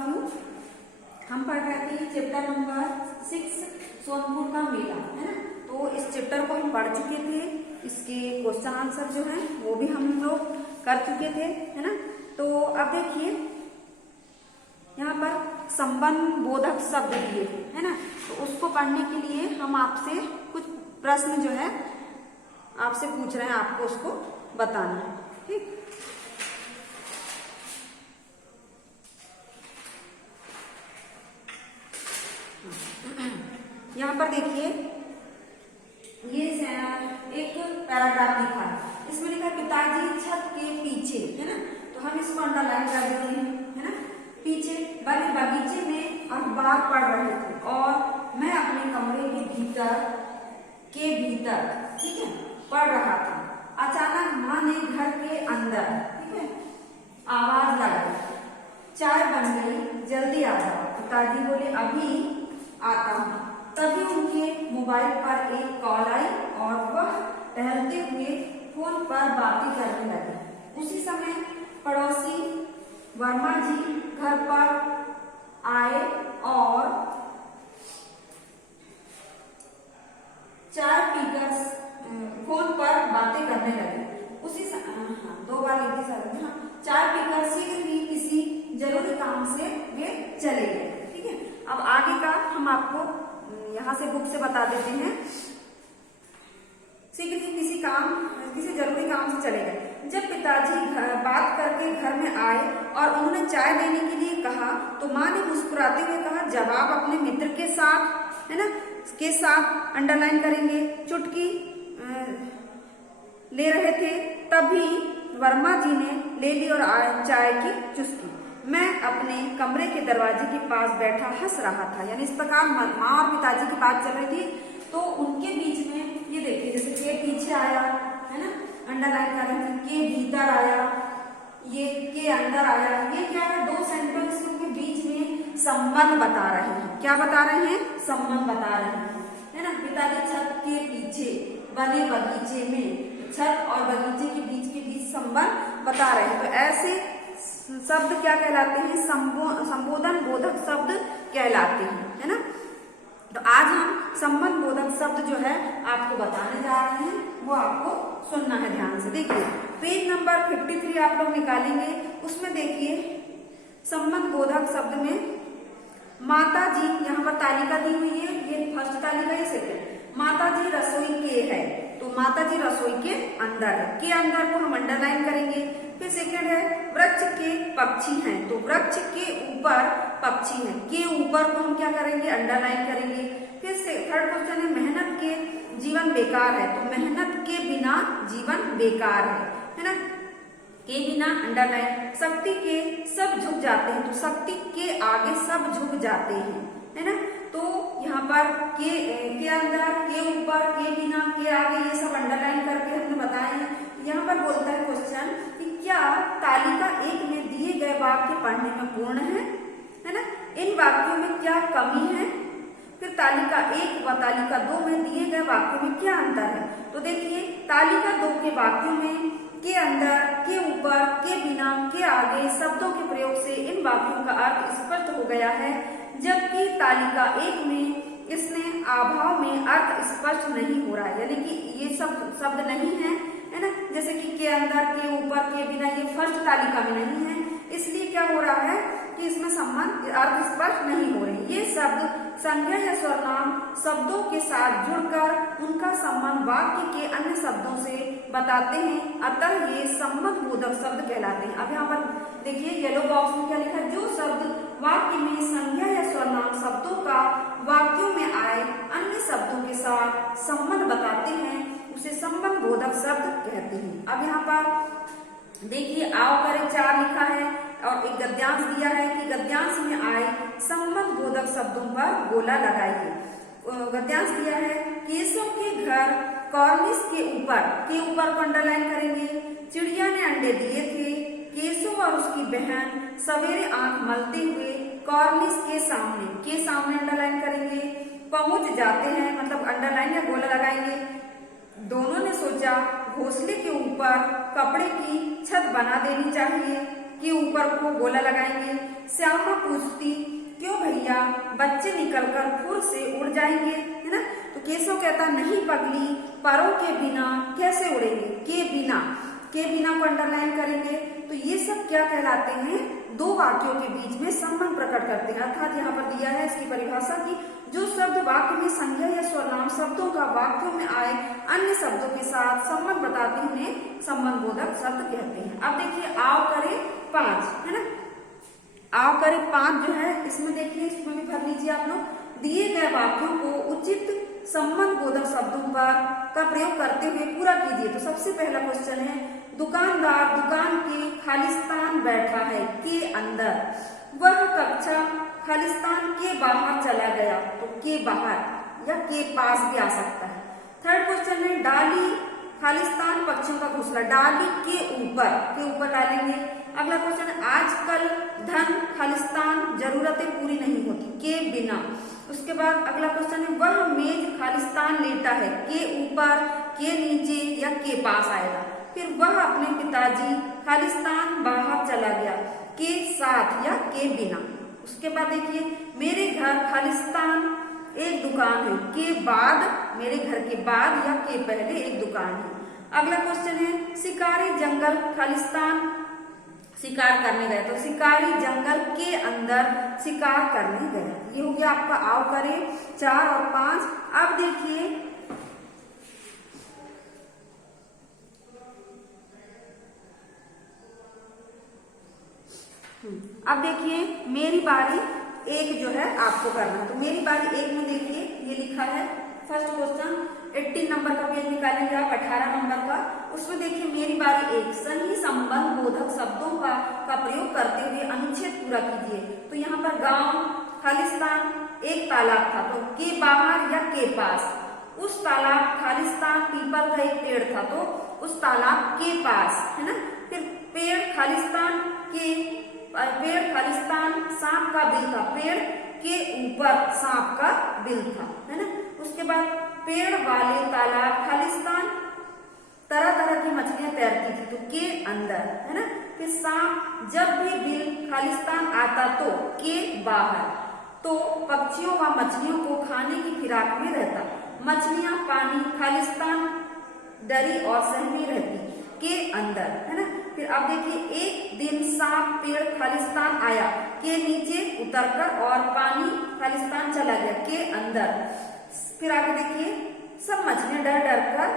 Of you. हम पढ़ रहे थे चैप्टर नंबर 6 सोनपुर का मेला, है ना। तो इस चैप्टर को हम पढ़ चुके थे, इसके क्वेश्चन आंसर जो हैं वो भी हम लोग कर चुके थे, है ना। तो अब देखिए यहाँ पर संबंध बोधक शब्द दिए है ना, तो उसको पढ़ने के लिए हम आपसे कुछ प्रश्न जो है आपसे पूछ रहे हैं, आपको उसको बताना है, ठीक। यहाँ पर देखिए ये एक पैराग्राफ लिखा है, इसमें लिखा है पिताजी छत के पीछे, है ना। तो हम इसको अंडरलाइन कर देते हैं, है ना। पीछे बने बगीचे में अखबार पढ़ रहे थे और मैं अपने कमरे के भीतर ठीक है पढ़ रहा था। अचानक माँ ने घर के अंदर, ठीक है, आवाज लगाई, चाय बन गई, जल्दी आ जाओ। पिताजी बोले अभी आता हूँ। तभी उनके मोबाइल पर एक कॉल आई और वह टहलते हुए फोन पर बातें करने लगे। उसी समय पड़ोसी वर्मा जी घर पर आए और चाय पीकर फोन पर बातें करने लगे। उसी दो बार लिखी सकते हैं। चाय पीकर शीघ्र ही किसी जरूरी काम से वे चले गए, ठीक है। अब आगे का हम आपको यहाँ से बुक से बता देते हैं। शीघ्र ही किसी जरूरी काम से चले गए। जब पिताजी बात करके घर में आए और उन्होंने चाय देने के लिए कहा तो माँ ने मुस्कुराते हुए कहा जवाब अपने मित्र के साथ, है ना, के साथ अंडरलाइन करेंगे। चुटकी ले रहे थे, तभी वर्मा जी ने ले ली और चाय की चुस्की। मैं अपने कमरे के दरवाजे के पास बैठा हंस रहा था। यानी इस प्रकार माँ और पिताजी की बात चल रही थी, तो उनके बीच में ये देखिए जैसे के पीछे आया, है ना, अंडरलाइन कर रहे थे, के भीतर आया, ये के अंदर आया। ये क्या है, दो सेंटेंसों के बीच में संबंध बता रहे हैं। क्या बता रहे हैं? संबंध बता रहे हैं, है ना। पिताजी छत के पीछे बने बगीचे में, छत और बगीचे के बीच संबंध बता रहे हैं। तो ऐसे शब्द क्या कहलाते हैं? संबोधन बोधक शब्द कहलाते हैं, है ना। तो आज हम संबंध बोधक शब्द जो है आपको बताने जा रहे हैं, वो आपको सुनना है ध्यान से। देखिए पेज नंबर 53 आप लोग निकालेंगे, उसमें देखिए संबंध बोधक शब्द में माता जी, यहाँ पर तालिका दी हुई है, ये फर्स्ट तालिका है, सेकेंड। माता जी रसोई के है, तो माता जी रसोई के अंदर है, के अंदर को हम अंडरलाइन करेंगे। फिर सेकेंड है वृक्ष के पक्षी हैं, तो वृक्ष के ऊपर पक्षी हैं, के ऊपर को हम क्या करेंगे? अंडरलाइन करेंगे। फिर से थर्ड क्वेश्चन है मेहनत के जीवन बेकार है, तो मेहनत के बिना जीवन बेकार है ना, के बिना अंडरलाइन। शक्ति के सब झुक जाते हैं, तो शक्ति के आगे सब झुक जाते हैं, है ना। तो यहाँ पर के अंदर, के ऊपर, के बिना, के आगे, ये सब अंडरलाइन करके हमने बताए हैं। यहाँ पर बोलता है क्वेश्चन कि क्या तालिका 1 में दिए गए वाक्य पढ़ने में पूर्ण है ना। इन वाक्यों में क्या कमी है? फिर तालिका 1 व तालिका 2 में दिए गए वाक्यों में क्या अंतर है? तो देखिए तालिका 2 के वाक्यों में के अंदर, के ऊपर, के बिना, के आगे शब्दों के प्रयोग से इन वाक्यों का अर्थ स्पष्ट हो गया है, जबकि तालिका 1 में इसने अभाव में अर्थ स्पष्ट नहीं हो रहा है। यानी कि ये सब शब्द नहीं है ना, जैसे कि के अंदर, के ऊपर, के बिना, ये फर्स्ट तालिका में नहीं है, इसलिए क्या हो रहा है कि इसमें संबंध अर्थ स्पष्ट नहीं हो रहे। ये शब्द संज्ञा या सर्वनाम शब्दों के साथ जुड़कर उनका संबंध वाक्य के अन्य शब्दों से बताते हैं, अतः ये संबंध बोधक शब्द कहलाते हैं। अब यहाँ पर देखिए येलो बॉक्स में क्या लिखा है? जो शब्द वाक्य में संज्ञा या सर्वनाम शब्दों का वाक्यों में आए अन्य शब्दों के साथ संबंध बताते हैं, उसे संबंध बोधक शब्द कहते हैं। अब यहाँ पर देखिए आओ करें 4 लिखा है और एक गद्यांश दिया है कि गद्यांश में आए संबंध बोधक शब्दों पर गोला लगाइए। गद्यांश दिया है केशव के घर कॉर्निस के ऊपर को अंडरलाइन करेंगे। चिड़िया ने अंडे दिए थे। केशव और उसकी बहन सवेरे आंख मलते हुए कॉर्निस के सामने अंडरलाइन करेंगे। पहुंच जाते हैं, मतलब अंडरलाइन या गोला लगाएंगे। दोनों ने सोचा घोंसले के ऊपर कपड़े की छत बना देनी चाहिए, के ऊपर को गोला लगाएंगे। श्यामा पूछती, क्यों भैया, बच्चे निकलकर फुर से उड़ जाएंगे, है ना। तो केशव कहता, नहीं पगली, परों के बिना कैसे उड़ेंगे, के बिना को अंडरलाइन करेंगे। तो ये सब क्या कहलाते हैं, दो वाक्यों के बीच में संबंध प्रकट करते हैं। अर्थात यहाँ पर दिया है इसकी परिभाषा की, जो शब्द वाक्य में संज्ञा या सर्वनाम शब्दों का वाक्यों में आए अन्य शब्दों के साथ संबंध बताते हैं, उन्हें संबंध बोधक शब्द कहते हैं। अब देखिए आओ करें 5, है ना। आओ करें 5 जो है, इसमें देखिए, इसमें भी भर लीजिए आप लोग। दिए गए वाक्यों को उचित संबंध बोधक शब्दों का प्रयोग करते हुए पूरा कीजिए। तो सबसे पहला क्वेश्चन है, दुकानदार दुकान के खालिस्तान बैठा है के अंदर, वह कक्षा खालिस्तान के बाहर चला गया। तो के बाहर या के पास भी आ सकता है। थर्ड क्वेश्चन है, डाली खालिस्तान पक्षियों का घोंसला, डाली के ऊपर डालेंगे। अगला क्वेश्चन है, आजकल धन खालिस्तान जरूरतें पूरी नहीं होती, के बिना। उसके बाद अगला क्वेश्चन है, वह मेज खालिस्तान लेटा है, के ऊपर, के नीचे या के पास आएगा। फिर वह अपने पिताजी खालिस्तान बाहर चला गया, के साथ या के बिना। उसके बाद देखिए, मेरे घर खालिस्तान एक दुकान है, के बाद, मेरे घर के बाद या के पहले एक दुकान है। अगला क्वेश्चन है, शिकारी जंगल खालिस्तान शिकार करने गए। तो शिकारी जंगल के अंदर शिकार करने गया। ये हो गया आपका आओ करे 4 और 5। अब देखिए, मेरी बारी 1 जो है आपको करना। तो मेरी बारी 1 में देखिए ये लिखा है, फर्स्ट क्वेश्चन 18 नंबर का पेज निकालेंगे आप, 18 नंबर का। उसमें देखिए मेरी बारी 1, सही संबंध बोधक शब्दों का प्रयोग करते हुए अनुच्छेद पूरा कीजिए। तो यहाँ पर गांव, खालिस्तान, एक तालाब था, तो के बाहर या के पास। उस तालाब खालिस्तान, पीपल का एक पेड़ था, तो उस तालाब के पास, है ना। फिर पेड़ खालिस्तान सांप का बिल था, पेड़ के ऊपर सांप का बिल था, है ना। उसके बाद पेड़ वाले तालाब खालिस्तान, तरह तरह की मछलियां तैरती थी, तो के अंदर, है ना। कि सांप जब भी बिल खालिस्तान आता तो के बाहर। तो पक्षियों व मछलियों को खाने की फिराक में रहता, मछलियां पानी खालिस्तान डरी और सहमी रहती, के अंदर, है ना। फिर अब देखिए, एक दिन सांप पेड़ खालिस्तान आया, के नीचे उतरकर, और पानी खालिस्तान चला गया, के अंदर। फिर आगे देखिए, सब मछलियां डर कर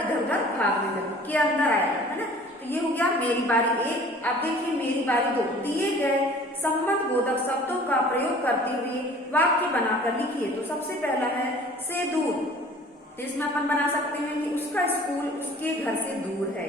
इधर उधर भागने लगी, के अंदर आया, है ना। तो ये हो गया मेरी बारी 1। अब देखिए मेरी बारी 2। दिए गए संबंध बोधक शब्दों का प्रयोग करते हुए वाक्य बनाकर लिखिए। तो सबसे पहला है से दूर। इसमें अपन बना सकते हैं कि उसका स्कूल उसके घर से दूर है।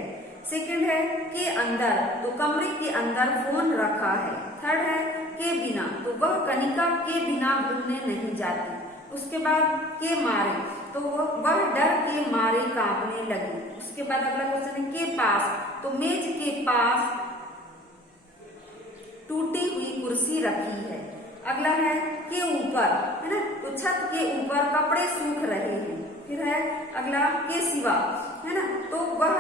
सेकंड है के अंदर, तो कमरे के अंदर फोन रखा है। थर्ड है के बिना, तो वह कनिका के बिना घूमने नहीं जाती। उसके बाद के मारे, तो वह डर के मारे कांपने लगी। उसके बाद अगला क्वेश्चन है के पास, तो मेज के पास टूटी हुई कुर्सी रखी है। अगला है के ऊपर, है ना, तो छत के ऊपर कपड़े सूख रहे हैं। फिर है अगला के सिवा, है ना, तो वह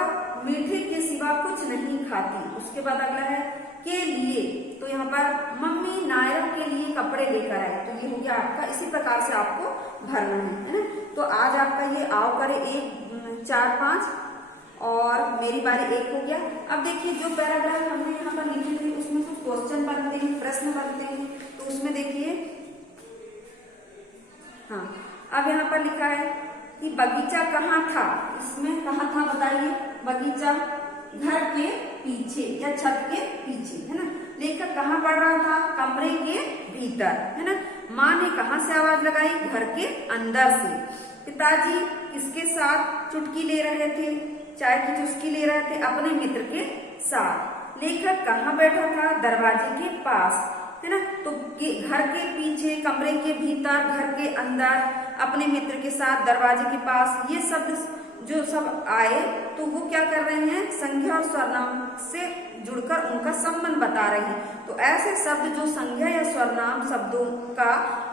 मीठे के सिवा कुछ नहीं खाती। उसके बाद अगला है के लिए, तो यहाँ पर मम्मी नायरा के लिए कपड़े लेकर आए। तो ये हो गया आपका, इसी प्रकार से आपको भरना है ना। तो आज आपका ये आओ करे 1, 4, 5 और मेरी बारी 1 हो गया। अब देखिए जो पैराग्राफ हमने यहाँ पर लिखे थे उसमें कुछ क्वेश्चन बनते हैं, प्रश्न बनते हैं। तो उसमें देखिए, हाँ, अब यहाँ पर लिखा है कि बगीचा कहाँ था। इसमें कहाँ था बताइए, बगीचा घर के पीछे या छत के पीछे, है ना। लेखक कहाँ पढ़ रहा था, कमरे के भीतर, है ना। माँ ने कहाँ से आवाज लगाई, घर के अंदर से। पिताजी किसके साथ चुटकी ले रहे थे, चाय की चुस्की ले रहे थे, अपने मित्र के साथ। लेखक कहाँ बैठा था, दरवाजे के पास, है ना। तो घर के पीछे, कमरे के भीतर, घर के अंदर, अपने मित्र के साथ, दरवाजे के पास, ये शब्द जो सब आए तो वो क्या कर रहे हैं, संज्ञा और सर्वनाम से जुड़कर उनका संबंध बता रहे हैं। तो ऐसे शब्द जो संज्ञा या सर्वनाम शब्दों का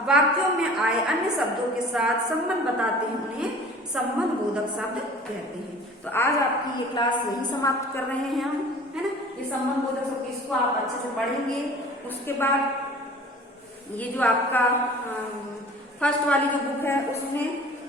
वाक्यों में आए अन्य शब्दों के साथ संबंध बताते हैं, उन्हें संबंध बोधक शब्द कहते हैं। तो आज आपकी ये क्लास यही समाप्त कर रहे हैं हम, है ना। ये संबंध बोधक शब्द, इसको आप अच्छे से पढ़ेंगे उसके बाद ये जो आपका फर्स्ट वाली जो बुक है उसमें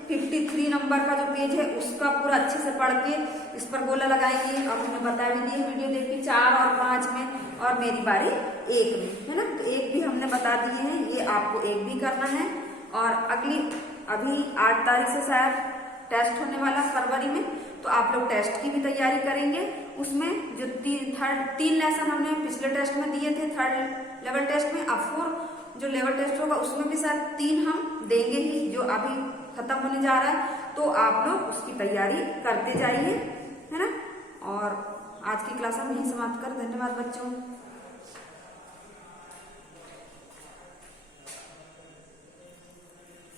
53 नंबर का जो पेज है उसका पूरा अच्छे से पढ़ के इस पर गोला लगाएंगे। और हमने बता भी दिए वीडियो देख के 4 और 5 में, और मेरी बारी 1 में, है ना। तो 1 भी हमने बता दिए हैं, ये आपको 1 भी करना है। और अभी 8 तारीख से शायद टेस्ट होने वाला फरवरी में, तो आप लोग टेस्ट की भी तैयारी करेंगे। उसमें जो 3 लेसन हमने पिछले टेस्ट में दिए थे, 3rd लेवल टेस्ट में, अब 4 जो लेवल टेस्ट होगा उसमें भी शायद 3 हम देंगे ही, जो अभी खत्म होने जा रहा है। तो आप लोग उसकी तैयारी करते जाइए, है ना। और आज की क्लास हम यहीं समाप्त कर, धन्यवाद बच्चों।